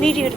Video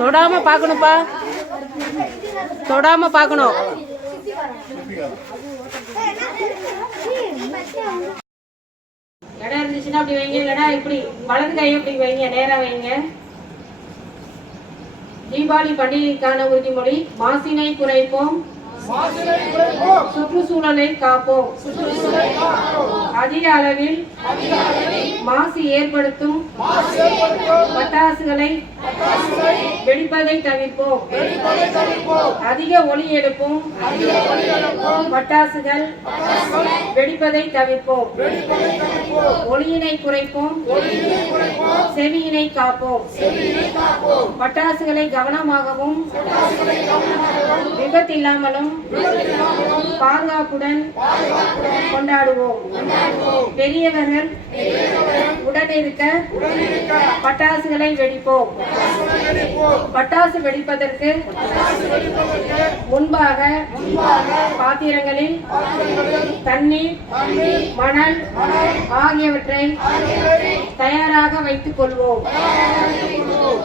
தொடாம பார்க்கணும்ப்பா, தொடாம பார்க்கணும். இடம் இருந்துச்சுன்னா அப்படி வைங்க, இல்லைன்னா இப்படி வலது கையை இப்படி வைங்க, நேரா வைங்க. தீபாவளி பண்டிகைக்கான உறுதிமொழி: மாசினை குறைப்போம், சுற்றுச்சூழலை காப்போம். அதிக அளவில் மாசு ஏற்படுத்தும் பட்டாசுகளை வெடிப்பதை தவிர்ப்போம். அதிக ஒலி எழுப்பும் பட்டாசுகள் வெடிப்பதை தவிர்ப்போம். ஒலியினை குறைப்போம், செவியினை காப்போம். பட்டாசுகளை கவனமாகவும் விபத்தில்லாமலும் பாதுகாப்புடன் கொண்டாடுவோம். பெரியவர்கள் உடனிருக்க பட்டாசுகளை வெடிப்போம். பட்டாசு வெடிப்பதற்கு முன்பாக பாத்திரங்களில் தண்ணீர், மணல் ஆகியவற்றை தயாராக வைத்துக் கொள்வோம்.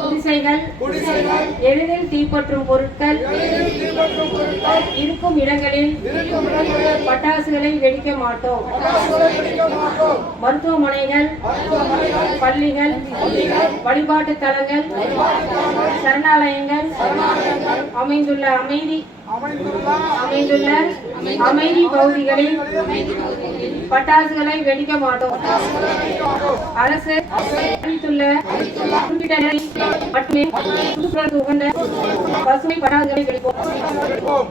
குடிசைகள், எளிதில் தீப்பற்றும் பொருட்கள் இருக்கும் இடங்களில் பட்டாசுகளை வெடிக்க மாட்டோம். மருத்துவமனைகள், பள்ளிகள், வழிபாட்டு தலங்கள், சரணாலயங்கள் அமைந்துள்ள அமைதி பகுதிகளில் பட்டாசுகளை வெடிக்க மாட்டோம். அரசு அறிவித்துள்ள குறிப்பிட்ட மட்டுமே சுற்றுச்சூழலுக்கு உகந்த பசுமை பட்டாசுகளை வெடிப்போம்.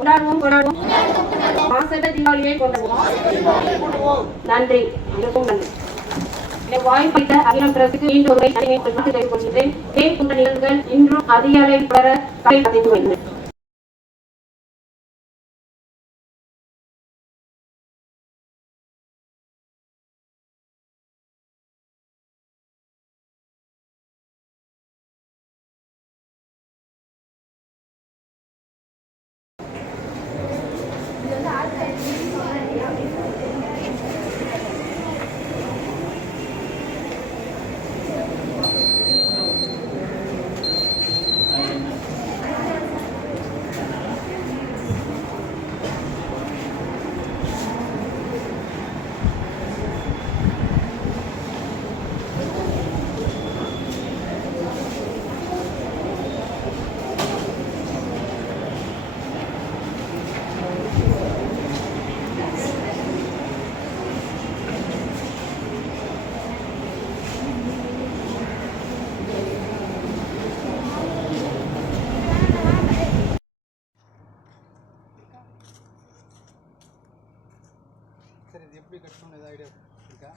கொண்டாடுவோம். மாசற்ற தீபாவளியை கொண்டாடுவோம். நன்றி. வாய்ப்பளித்த அகிலம் பிரசுக்கு மீண்டும் நிகழ்வுகள் இன்றும் அதிக அளவில் வர காத்திருக்கின்றன. சரி இது எப்படி கட்டணும்னு ஏதாவது ஐடியா இருக்கா?